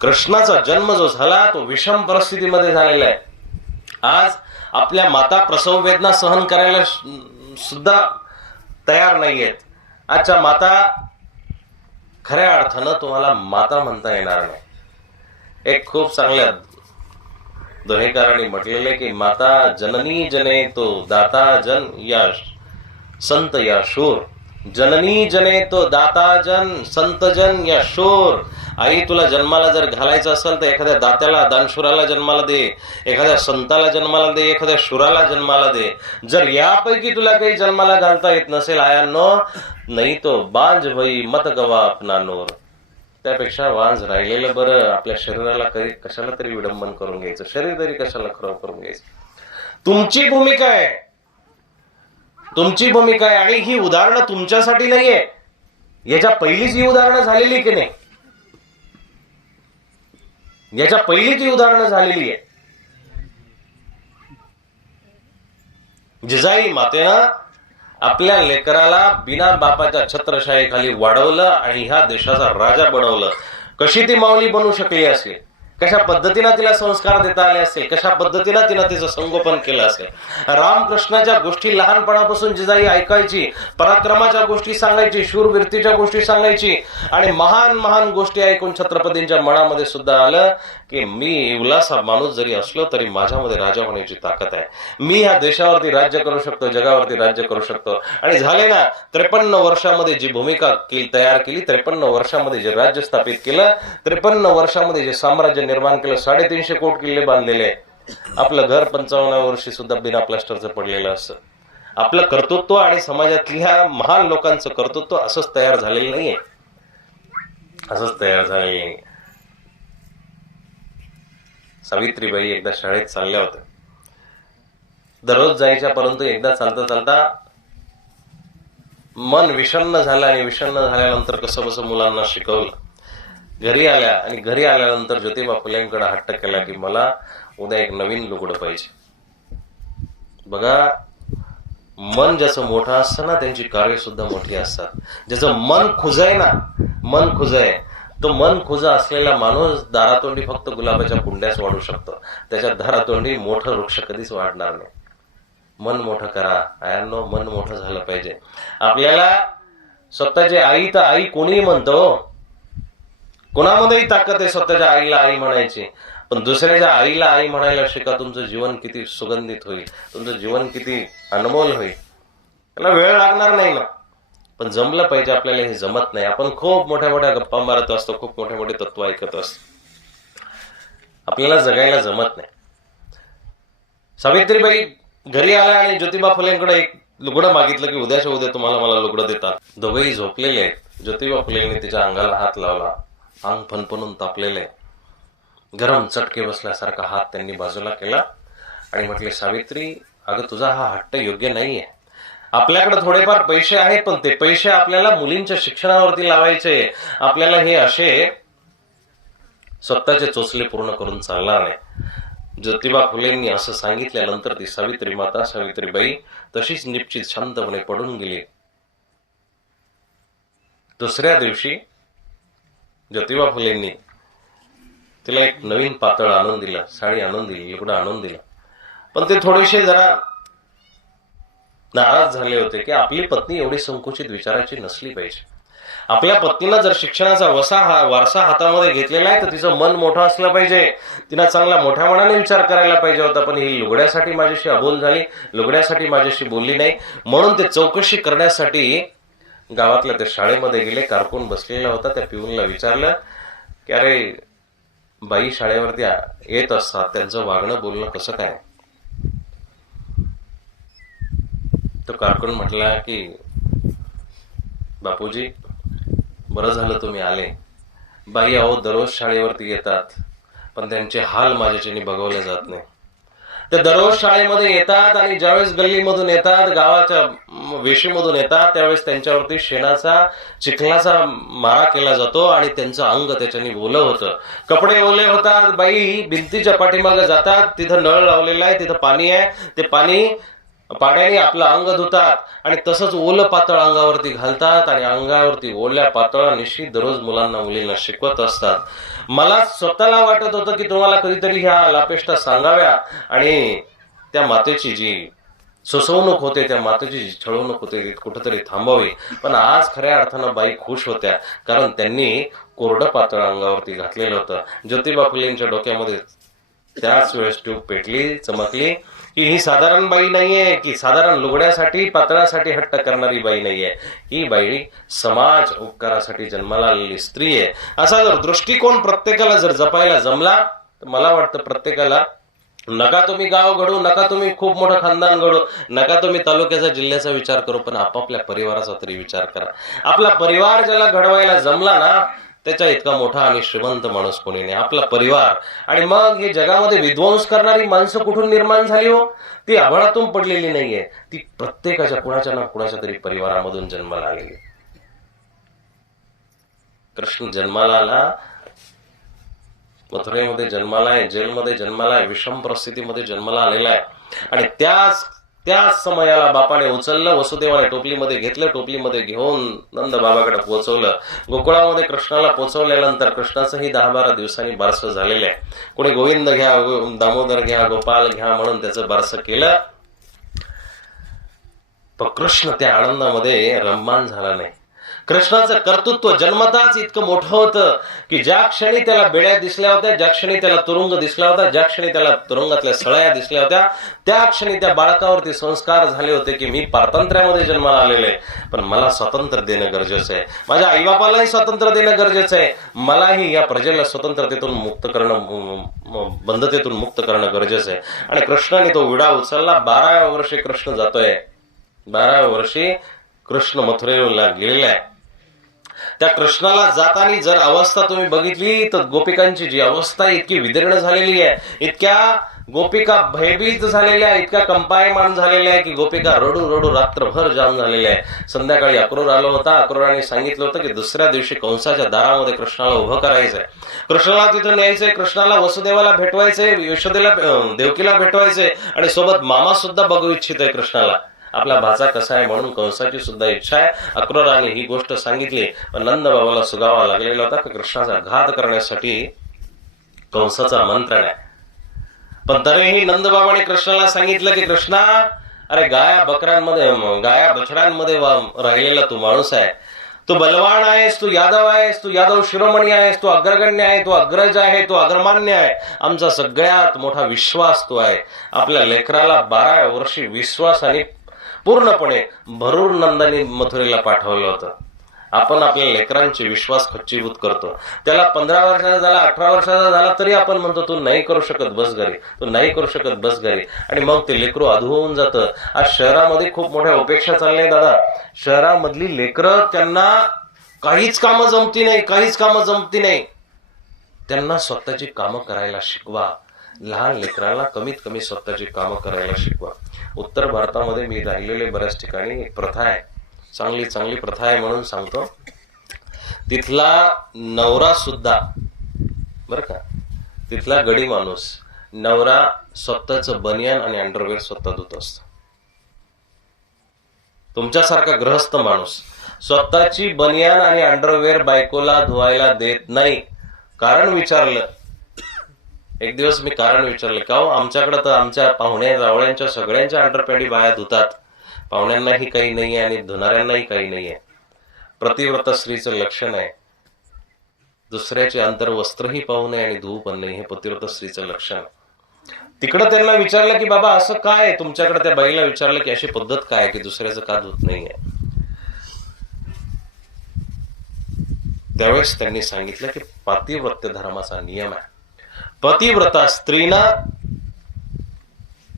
कृष्णाचा जन्म जो झाला तो विषम परिस्थितीमध्ये झालेला आहे. आज आपल्या माता प्रसव वेदना सहन करायला सुद्धा तयार नाहीयेत. आजच्या माता खऱ्या अर्थानं तुम्हाला माता म्हणता येणार नाही. एक खूप चांगल्या दोहेकारांनी म्हटलेले की माता जननी जने तो दाता जन या संत या शूर. जननी जने तो दाता जन संत जन या शूर. आई तुला जन्माला जर घालायचं असेल तर एखाद्या दात्याला दानशुराला जन्माला दे, एखाद्या संताला जन्माला दे, एखाद्या शुराला जन्माला दे. जर यापैकी तुला काही जन्माला घालता येत नसेल आयांनो, नाही तो बांझ भई मत गवा अपना नूर. त्यापेक्षा वांझ राहिलेलं बरं. आपल्या शरीराला कशाला तरी विडंबन करून घ्यायचं, शरीर तरी कशाला खरं करून घ्यायचं. तुमची भूमिका आहे, तुमची भूमिका आहे. आणि ही उदाहरणं तुमच्यासाठी नाहीये, याच्या पहिलीच ही उदाहरणं झालेली की नाही, याच्या पहिलीच ही उदाहरणं झालेली आहे. जिजाई मातेनं आपल्या लेकराला बिना बापाच्या छत्रछायेखाली वाढवलं आणि ह्या देशाचा राजा बनवलं. कशी ती माऊली बनू शकली असेल, कशा पद्धतीनं तिला संस्कार देता आले असेल, कशा पद्धतीनं तिनं तिचं संगोपन केलं असेल. रामकृष्णाच्या गोष्टी लहानपणापासून जिजाई ऐकायची, पराक्रमाच्या गोष्टी सांगायची, शूरवीरतीच्या गोष्टी सांगायची. आणि महान महान गोष्टी ऐकून छत्रपतींच्या मनामध्ये सुद्धा आलं की मी उल्हासा माणूस जरी असलो तरी माझ्यामध्ये राजा होण्याची ताकद आहे. मी ह्या देशावरती राज्य करू शकतो, जगावरती राज्य करू शकतो. आणि झाले ना 53 वर्षामध्ये जी भूमिका तयार केली, 53 वर्षामध्ये जे राज्य स्थापित केलं, 53 वर्षामध्ये जे साम्राज्य निर्माण केलं, 350 कोट किल्ले बांधलेले. आपलं घर 55 वर्षी सुद्धा बिना प्लास्टरचं पडलेलं असतं. आपलं कर्तृत्व आणि समाजातल्या महान लोकांचं कर्तृत्व असंच तयार झालेलं नाहीये, असंच तयार झालेलं नाही. सावित्रीबाई एकदा शाळेत चालल्या होत्या. दररोज जायच्या, परंतु एकदा चालता चालता मन विषण्ण झालं आणि विषण्ण झाल्यानंतर कसं बसं मुलांना शिकवलं. घरी आल्या आणि घरी आल्यानंतर ज्योतिबा फुलेंकडे हट्ट केला की मला उद्या एक नवीन लुगडं पाहिजे. बघा, मन ज्याचं मोठं असतं ना त्यांची कार्य सुद्धा मोठी असतात. ज्याचं मन खुज आहे ना, मन खुज आहे, तो मन खुजा असलेला माणूस दारातोंडी फक्त गुलाबाच्या कुंड्याच वाढू शकतो. त्याच्या दारातोंडी मोठं वृक्ष कधीच वाढणार नाही. मन मोठं करा आयांनो, मन मोठं झालं पाहिजे. आपल्याला स्वतःची आई तर आई कोणीही म्हणतो, कोणामध्येही ताकद आहे स्वतःच्या आईला आई म्हणायची. पण दुसऱ्याच्या आईला आई म्हणायला शिका. तुमचं जीवन किती सुगंधित होईल, तुमचं जीवन किती अनमोल होईल. त्याला वेळ लागणार नाही ना, पण जमलं पाहिजे. आपल्याला हे जमत नाही. आपण खूप मोठ्या मोठ्या गप्पा मारत असतो, खूप मोठे मोठे तत्व ऐकत असतो, आपल्याला जगायला जमत नाही. सावित्रीबाई घरी आल्या आणि ज्योतिबा फुलेंकडे एक लुगडं मागितलं की उद्याच्या उद्या तुम्हाला मला लुगडं देतात. दोघेही झोपलेले आहेत. ज्योतिबा फुलेंनी तिच्या अंगाला हात लावला. अंग फणफणून तापलेले, गरम चटके बसल्यासारखा हात त्यांनी बाजूला केला आणि म्हटले, सावित्री अगं तुझा हा हट्ट योग्य नाहीये. आपल्याकडे थोडेफार पैसे आहेत, पण ते पैसे आपल्याला मुलींच्या शिक्षणावरती लावायचे. आपल्याला हे असे स्वतःचे चोचले पूर्ण करून चालणार नाही. ज्योतिबा फुलेंनी असं सांगितल्यानंतर ती सावित्री माता, सावित्रीबाई तशीच निश्चित शांतपणे पडून गेली. दुसऱ्या दिवशी ज्योतिबा फुलेंनी तिला एक नवीन पातळ आणून दिला, साडी आणून दिली, लुगडं आणून दिलं. पण ते थोडेसे जरा नाराज झाले होते की आपली पत्नी एवढी संकुचित विचाराची नसली पाहिजे. आपल्या पत्नीला जर शिक्षणाचा वारसा हातामध्ये घेतलेला आहे तर तिचं मन मोठं असलं पाहिजे. तिनं चांगला मोठ्या मनाने विचार करायला पाहिजे होता. पण ही लुगड्यासाठी माझ्याशी अबोल झाली, लुगड्यासाठी माझ्याशी बोलली नाही. म्हणून ते चौकशी करण्यासाठी गावातल्या त्या शाळेमध्ये गेले. कारकून बसलेला होता. त्या पिऊनला विचारलं की अरे बाई शाळेवरती येत असतात, त्यांचं वागणं बोलणं कसं काय? तो कारकून म्हटला की बापूजी बरं झालं तुम्ही आले. बाई अहो दररोज शाळेवरती येतात, पण त्यांचे हाल माझ्याच्याने बघवले जात नाही. ते दररोज शाळेमध्ये येतात आणि ज्यावेळेस गल्लीमधून येतात, गावाच्या वेशीमधून येतात, त्यावेळेस त्यांच्यावरती शेणाचा चिखलाचा मारा केला जातो आणि त्यांचं अंग त्याच्याने ओलं होतं, कपडे ओले होतात. बाई भिंतीच्या पाठीमागे जातात, तिथं नळ लावलेला आहे, तिथं पाणी आहे, ते पाणी पाण्याने आपलं अंग धुतात आणि तसंच ओलं पातळ अंगावरती घालतात आणि अंगावरती ओल्या पातळ निश्चित दररोज मुलांना मुलींना शिकवत असतात. मला स्वतःला वाटत होतं की तुम्हाला कधीतरी ह्या लापेष्टा सांगाव्या आणि त्या मातेची जी सोसवणूक होते, त्या मातेची जी छळवणूक होते ती कुठेतरी थांबवावी. पण आज खऱ्या अर्थानं बाई खुश होत्या, कारण त्यांनी कोरडं पातळ अंगावरती घातलेलं होतं. ज्योतिबा फुलेंच्या डोक्यामध्ये त्याच वेळेस ट्यूब पेटली, चमकली की ही साधारण बाई नाहीये, की साधारण लुगड्यासाठी पातळासाठी हट्ट करणारी बाई नाहीये, ही बाई समाज उपकारासाठी जन्माला आलेली स्त्री आहे. असा जर दृष्टिकोन प्रत्येकाला जर जपायला जमला तर मला वाटतं प्रत्येकाला, नका तुम्ही गाव घडू, नका तुम्ही खूप मोठं खानदान घडू, नका तुम्ही तालुक्याचा जिल्ह्याचा विचार करू, पण आपापल्या परिवाराचा तरी विचार करा. आपला परिवार ज्याला घडवायला जमला ना, त्याच्या इतका मोठा आणि श्रीमंत माणूस कोणी नाही. आपला परिवार. आणि मग हे जगामध्ये विध्वंस करणारी माणसं कुठून निर्माण झाली हो? ती आभाळातून पडलेली नाहीये, ती प्रत्येकाच्या कुणाच्या ना कुणाच्या तरी परिवारामधून जन्माला आलेली. कृष्ण जन्माला आला, मथुरेमध्ये जन्माला आहे, जेलमध्ये जन्माला आहे, विषम परिस्थितीमध्ये जन्माला आलेला आहे. आणि त्याच समयाला बापाने उचललं, वसुदेवाने टोपलीमध्ये घेतलं, टोपलीमध्ये घेऊन नंद बाबाकडे पोहोचवलं. गोकुळामध्ये कृष्णाला पोहोचवल्यानंतर कृष्णाचंही 10-12 दिवसांनी बारसं झालेलं आहे. कोणी गोविंद घ्या, दामोदर घ्या, गोपाल घ्या म्हणून त्याचं बारसं केलं. पण कृष्ण त्या आनंदामध्ये रममान झाला नाही. कृष्णाचं कर्तृत्व जन्मताच इतकं मोठं होतं की ज्या क्षणी त्याला बेड्या दिसल्या होत्या, ज्या क्षणी त्याला तुरुंग दिसला होता, ज्या क्षणी त्याला तुरुंगातल्या सळया दिसल्या होत्या, त्या क्षणी त्या बाळकावरती संस्कार झाले होते की मी पारतंत्र्यामध्ये जन्माला आलेले, पण मला स्वातंत्र्य देणं गरजेचं आहे, माझ्या आईबापालाही स्वातंत्र्य देणं गरजेचं आहे, मलाही या प्रजेला स्वतंत्रतेतून मुक्त करणं, बंधतेतून मुक्त करणं गरजेचं आहे. आणि कृष्णाने तो विडा उचलला. 12व्या वर्षी कृष्ण जातोय. 12व्या वर्षी कृष्ण मथुरेला गेलेला आहे. त्या कृष्णाला जाताना जर अवस्था तुम्ही बघितली तर गोपिकांची जी अवस्था इतकी विदीर्ण झालेली आहे, इतक्या गोपिका भयभीत झालेल्या, इतक्या कंपायमान झालेल्या आहे की गोपिका रडू रडू रात्रभर जाम झालेल्या आहे. संध्याकाळी अक्रूर आलो होता. अक्रूराने सांगितलं होतं की दुसऱ्या दिवशी कंसाच्या दारामध्ये कृष्णाला उभं करायचंय, कृष्णाला तिथं न्यायचंय, कृष्णाला वसुदेवाला भेटवायचंय, यशोदेला देवकीला भेटवायचंय आणि सोबत मामा सुद्धा बघू इच्छित आहे कृष्णाला. आपला भाचा कसा आहे म्हणून कंसाची सुद्धा इच्छा आहे. अक्रूराने ही गोष्ट सांगितली. पण नंद बाबाला सुगावा लागलेला होता की कृष्णाचा घात करण्यासाठी कंसाचा मंत्र आहे. पण तरीही नंद बाबाने कृष्णाला सांगितलं की कृष्णा, अरे गाया बछड्यांमध्ये राहिलेला तू माणूस आहे, तू बलवान आहेस, तू यादव शिरोमणी आहेस, तू अग्रगण्य आहे, तू अग्रज आहे, तू अग्रमान्य आहे, आमचा सगळ्यात मोठा विश्वास तू आहे. आपल्या लेकराला 12व्या वर्षी विश्वासाने पूर्णपणे भरूर नंदाने मथुरेला पाठवलं होतं. आपण आपल्या लेकरांचे विश्वास खच्चीभूत करतो. त्याला 15 वर्षाचा झाला, 18 वर्षाचा झाला तरी आपण म्हणतो तू नाही करू शकत, बस घरी, तू नाही करू शकत, बस घरी. आणि मग ते लेकरू अधू होऊन जातं. आज शहरामध्ये खूप मोठ्या उपेक्षा चालल्या दादा. शहरामधली लेकरं, त्यांना काहीच कामं जमती नाही. त्यांना स्वतःची कामं करायला शिकवा. लहान लेकराला कमीत कमी स्वतःची कामं करायला शिकवा. उत्तर भारतामध्ये मी राहिलेले बऱ्याच ठिकाणी एक प्रथा आहे, चांगली प्रथा आहे म्हणून सांगतो. तिथला नवरा सुद्धा, बर का, तिथला गडी माणूस नवरा स्वतःचं बनियान आणि अंडरवेअर स्वतः धुत असतो. तुमच्यासारखा गृहस्थ माणूस स्वतःची बनियान आणि अंडरवेअर बायकोला धुवायला देत नाही. कारण विचारलं एक दिवस मी, कारण विचारलं का हो, आमच्याकडे तर आमच्या पाहुण्या रावळ्यांच्या सगळ्यांच्या अंडरपॅडी बाया धुतात, पाहुण्यांनाही काही नाहीये आणि धुणाऱ्यांनाही काही नाहीये. प्रतिव्रता स्त्रीचं लक्षण आहे. दुसऱ्याचे अंतर्वस्त्रही पाहू नये आणि धुवू पण नाही, हे पतिव्रता स्त्रीचं लक्षण. तिकडं त्यांना विचारलं की बाबा असं काय तुमच्याकडे, त्या बाईला विचारलं की अशी पद्धत काय की दुसऱ्याचं का धुत नाहीये. त्यावेळेस त्यांनी सांगितलं की पतिव्रत्य धर्माचा नियम आहे, पतिव्रता स्त्रीनं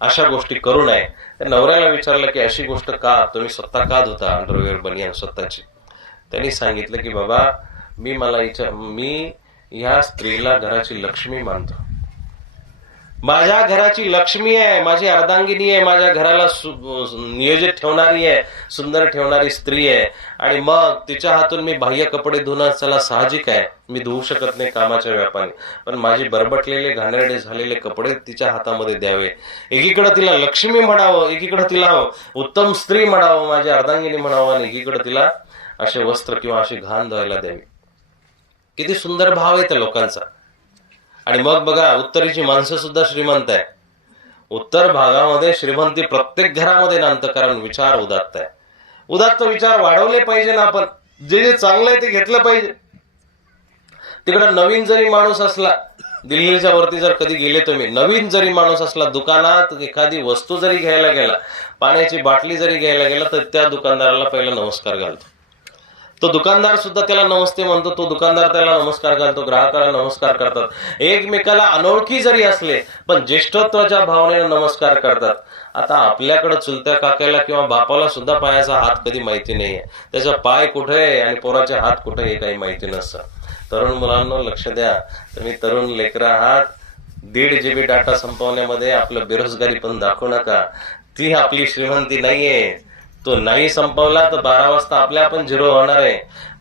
अशा गोष्टी करू नये. त्या नवऱ्याला विचारलं की अशी गोष्ट का, तुम्ही स्वतः का धुता अंडरवेअर बनियान स्वतःची. त्यांनी सांगितलं की बाबा मी ह्या स्त्रीला घराची लक्ष्मी मानतो, माझ्या घराची लक्ष्मी आहे, माझी अर्धांगिनी आहे, माझ्या घराला नियोजित ठेवणारी आहे, सुंदर ठेवणारी स्त्री आहे, आणि मग तिच्या हातून मी बाह्य कपडे धुणं चला साहजिक आहे, मी धुवू शकत नाही कामाच्या व्यापाने, पण माझी बरबटलेले घाणेरडे झालेले कपडे तिच्या हातामध्ये द्यावे. एकीकडे तिला लक्ष्मी म्हणावं, एकीकडे तिला उत्तम स्त्री म्हणावं, माझी अर्धांगिनी म्हणावं, आणि एकीकडे तिला असे वस्त्र किंवा अशी घाण धुवायला द्यावी. किती सुंदर भाव आहे त्या लोकांचा. आणि मग बघा, उत्तरेची माणसं सुद्धा श्रीमंत आहे. उत्तर भागामध्ये श्रीमंती प्रत्येक घरामध्ये नांदतं, कारण विचार उदात्त आहे. उदात्त विचार वाढवले पाहिजे ना आपण. जे जे चांगलं आहे ते घेतलं पाहिजे. तिकडे नवीन जरी माणूस असला, दिल्लीच्या वरती जर कधी गेले तुम्ही, नवीन जरी माणूस असला, दुकानात एखादी वस्तू जरी घ्यायला गेला, पाण्याची बाटली जरी घ्यायला गेला, तर त्या दुकानदाराला पहिला नमस्कार घालतो. तो दुकानदार सुद्धा त्याला नमस्ते म्हणतो, तो दुकानदार त्याला नमस्कार घालतो, ग्राहकाला नमस्कार करतात. एकमेकाला अनोळखी जरी असले पण ज्येष्ठत्वाच्या भावनेने नमस्कार करतात. आता आपल्याकडे चुलत्या काकाला किंवा बापाला सुद्धा पायाचा हात कधी माहिती नाहीये, त्याचा पाय कुठे आहे आणि पोराचे हात कुठे हे काही माहिती नसतं. तरुण मुलांना लक्ष द्या. तुम्ही तरुण लेकरं आहात. 1.5 GB डाटा संपवण्यामध्ये आपलं बेरोजगारी पण दाखवू नका. ती आपली श्रीमंती नाहीये. तो नाही संपवला तर 12 वाजता आपल्या पण 0 होणार आहे.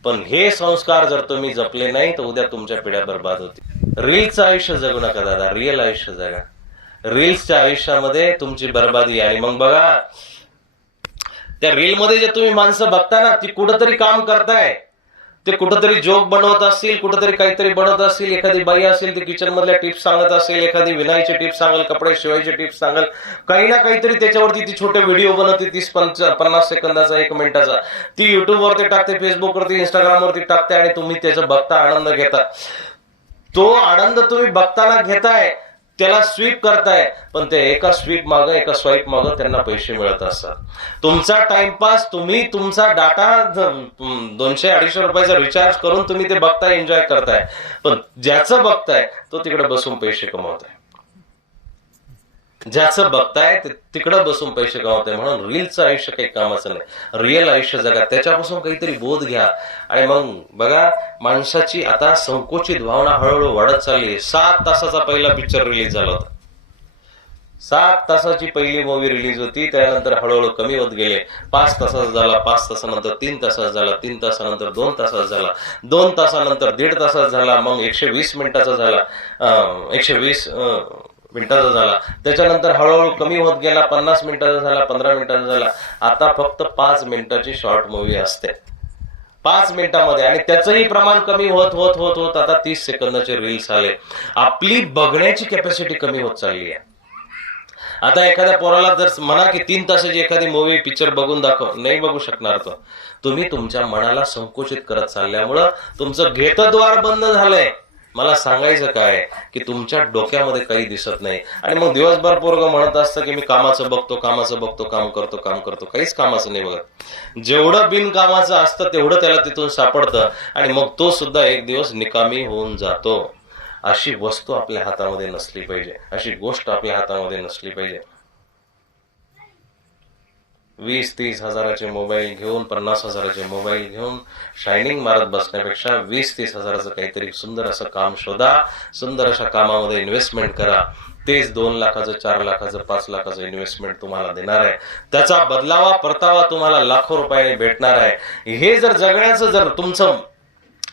पण हे संस्कार जर तुम्ही जपले नाही तर उद्या तुमच्या पिढ्या बर्बाद होतील. रील्सचं आयुष्य जगू नका दादा, रिअल आयुष्य जगा. रील्सच्या आयुष्यामध्ये तुमची बर्बादी. आणि मग बघा, त्या रील मध्ये जे तुम्ही माणसं बघता ना, ती कुठंतरी काम करताय, ते कुठंतरी जोक बनवत असतील, कुठंतरी काहीतरी बनवत असतील. एखादी बाई असेल ती किचन मधल्या टिप्स सांगत असेल, एखादी विणायची टिप्स सांगेल, कपडे शिवायचे टिप्स सांगेल, काही ना काहीतरी त्याच्यावरती ती छोटे व्हिडिओ बनवते, 30-50 सेकंदाचा, 1 मिनिटाचा. ती युट्यूबवरती टाकते, फेसबुकवरती, इंस्टाग्रामवरती टाकते, आणि तुम्ही त्याचा बघता आनंद घेता. तो आनंद तुम्ही बघताना घेताय, त्याला स्वीप करताय, पण ते एका स्वीप मागं, एका स्वाईप मागं त्यांना पैसे मिळत असतात. तुमचा टाइमपास, तुम्ही तुमचा डाटा 200-250 रुपयाचा रिचार्ज करून तुम्ही ते बघताय, एन्जॉय करताय, पण ज्याचं बघताय तो तिकडे बसून पैसे कमवताय. ज्याचं बघताय ते तिकडे बसून पैसे कमवताय. म्हणून रीलचं आयुष्य काही कामाचं नाही. रिअल आयुष्य जगा, त्याच्यापासून काहीतरी बोध घ्या. आणि मग बघा, माणसाची आता संकोचित भावना हळूहळू वाढत चालली. 7 तासाचा पहिला पिक्चर रिलीज झाला होता. 7 तासाची पहिली मूवी रिलीज होती. त्यानंतर हळूहळू कमी होत गेले. 5 तासाचा झाला, 5 तासानंतर 3 तासाचा झाला, 3 तासानंतर 2 तासाचा झाला, 2 तासानंतर 1.5 तासाचा झाला, मग 120 मिनिटाचा झाला, 120 मिनिटाचा झाला. त्याच्यानंतर हळूहळू कमी होत गेला, 50 मिनिटाचा झाला, 15 मिनिटाचा झाला. आता फक्त 5 मिनिटाची शॉर्ट मूवी असते, 5 मिनिटामध्ये. आणि त्याचंही प्रमाण कमी होत होत होत होत आता 30 सेकंदाचे रील्स आले. आपली बघण्याची कॅपॅसिटी कमी होत चालली आहे. आता एखाद्या पोराला जर म्हणा की 3 तासाची एखादी मूवी पिक्चर बघून दाखव, नाही बघू शकणार तो. तुम्ही तुमच्या मनाला संकुचित करत चालल्यामुळं तुमचं घेतद्वार बंद झालंय. मला सांगायचं काय की तुमच्या डोक्यामध्ये काही दिसत नाही. आणि मग दिवसभर पोरग म्हणत असतं की मी कामाचं बघतो, काम करतो, काहीच कामाचं नाही बघत. जेवढं बिनकामाचं असतं तेवढं त्याला तिथून सापडतं, आणि मग तो सुद्धा एक दिवस निकामी होऊन जातो. अशी वस्तू आपल्या हातामध्ये नसली पाहिजे, अशी गोष्ट आपल्या हातामध्ये नसली पाहिजे. 20-30 हजाराचे मोबाईल घेऊन, 50 हजाराचे मोबाईल घेऊन शायनिंग मारत बसण्यापेक्षा 20-30 हजाराचं काहीतरी सुंदर असं काम शोधा, सुंदर अशा कामामध्ये इन्व्हेस्टमेंट करा. तेच 2 लाखाचं, 4 लाखाचं, 5 लाखाचं इन्व्हेस्टमेंट तुम्हाला देणार आहे. त्याचा बदलावा, परतावा तुम्हाला लाखो रुपयाने भेटणार आहे. हे जर जगण्याचं जर तुमचं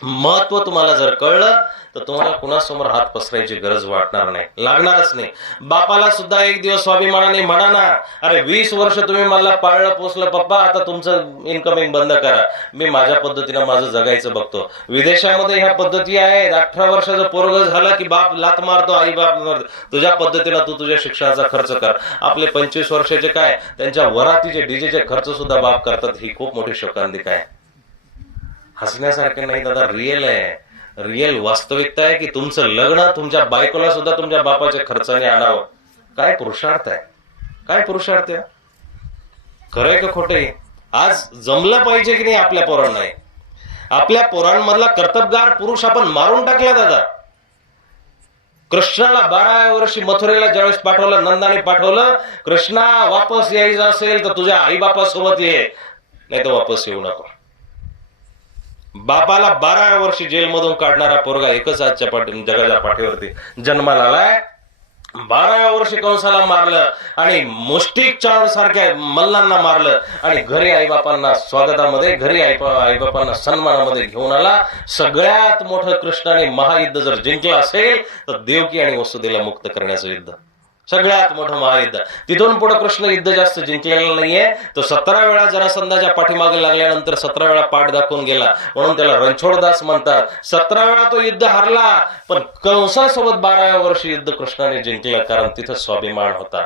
महत्व तुम्हाला जर कळलं तर तुम्हाला कुणासमोर हात पसरायची गरज वाटणार नाही, लागणारच नाही. बापाला सुद्धा एक दिवस स्वाभिमानाने म्हणा ना, अरे 20 वर्ष तुम्ही मला पाळलं पोसलं पप्पा, आता तुमचं इन्कमिंग बंद करा, मी माझ्या पद्धतीनं माझं जगायचं बघतो. विदेशामध्ये ह्या पद्धती आहेत. 18 वर्षाचं पोरग झाला की बाप लात मारतो, आई बाप मारतो, तुझ्या पद्धतीनं तू तुझ्या शिक्षणाचा खर्च कर. आपले 25 वर्षाचे काय, त्यांच्या वरातीचे डीजेचे खर्च सुद्धा बाप करतात. ही खूप मोठी शोकांतिका आहे. हसण्यासारखे नाही दादा, रिअल आहे. रिअल वास्तविकता आहे की तुमचं लग्न तुमच्या बायकोला सुद्धा तुमच्या बापाच्या खर्चाने आणावं. काय पुरुषार्थ आहे, काय पुरुषार्थ आहे. खरंय का खोटंय? आज जमलं पाहिजे की नाही आपल्या पोरांना. आपल्या पोरांमधला कर्तबगार पुरुष आपण मारून टाकला दादा. कृष्णाला 12 वर्षी मथुरेला ज्यावेळेस पाठवलं, नंदाने पाठवलं, कृष्णा वापस यायचं असेल तर तुझ्या आई बापासोबत ये, नाही तर वापस येऊ नको. बापाला 12 वर्षी जेलमधून काढणारा पोरगा एकच आजच्या जगाच्या पाठीवरती जन्माला आलाय. 12व्या वर्षी कंसाला मारलं आणि मुष्टिक चाळ सारख्या मल्लांना मारलं आणि घरी आईबापांना स्वागतामध्ये, घरी आईबापांना सन्मानामध्ये घेऊन आला. सगळ्यात मोठं कृष्णाने महायुद्ध जर जिंकलं असेल तर देवकी आणि वसुदेला मुक्त करण्याचं युद्ध, सगळ्यात मोठं महायुद्ध. तिथून पुढे कृष्ण युद्ध जास्त जिंकलेलं नाहीये. तो 17 वेळा जरासंधाच्या पाठीमागे लागल्यानंतर 17 वेळा पाठ दाखवून गेला, म्हणून त्याला रणछोडदास म्हणतात. 17 वेळा तो युद्ध हारला, पण कंसासोबत 12व्या वर्षी युद्ध कृष्णाने जिंकलं. कारण तिथं स्वाभिमान होता,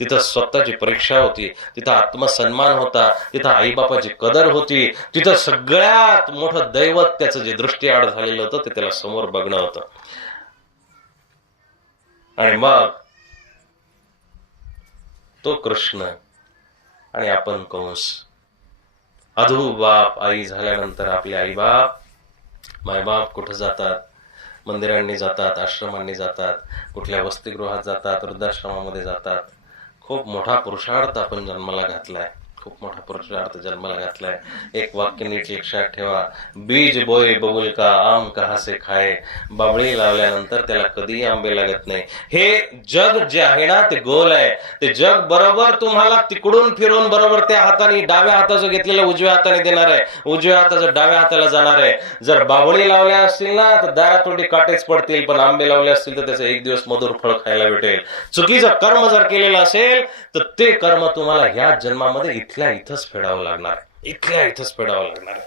तिथं स्वतःची परीक्षा होती, तिथं आत्मसन्मान होता, तिथं आईबापाची कदर होती, तिथं सगळ्यात मोठं दैवत त्याचं जे दृष्टीआड झालेलं होतं ते त्याला समोर बघणं होतं. आणि मग तो कृष्ण आणि आपण कंस, अधू बाप आई झाल्यानंतर आपले आईबाप मायबाप कुठं जातात? मंदिरांनी जातात, आश्रमांनी जातात, कुठल्या वसतिगृहात जातात, वृद्धाश्रमामध्ये जातात. खूप मोठा पुरुषार्थ आपण जन्माला घातलाय, खूप मोठा पुरुषार्थ जन्माला घातलाय. एक वाक्य नीट लक्षात ठेवा, बीज बोय बबुल का आम कहा से खाए. बाबळी लावल्यानंतर त्याला कधीही आंबे लागत नाही. हे जग जे आहे ना ते गोल आहे. ते जग बरोबर तुम्हाला तिकडून फिरून बरोबर त्या हाताने, डाव्या हाताचं घेतलेलं उजव्या हाताने देणार आहे, उजव्या हाताचं डाव्या हाताला जाणार आहे. जर बाबळी लावल्या असतील ना तर दारातोंडी काटेच पडतील, पण आंबे लावले असतील तर त्याचं एक दिवस मधुर फळ खायला भेटेल. चुकीचं कर्म जर केलेलं असेल तर ते कर्म तुम्हाला ह्या जन्मामध्ये इथल्या इथंच फेडावं लागणार, इथल्या इथंच फेडावं लागणार.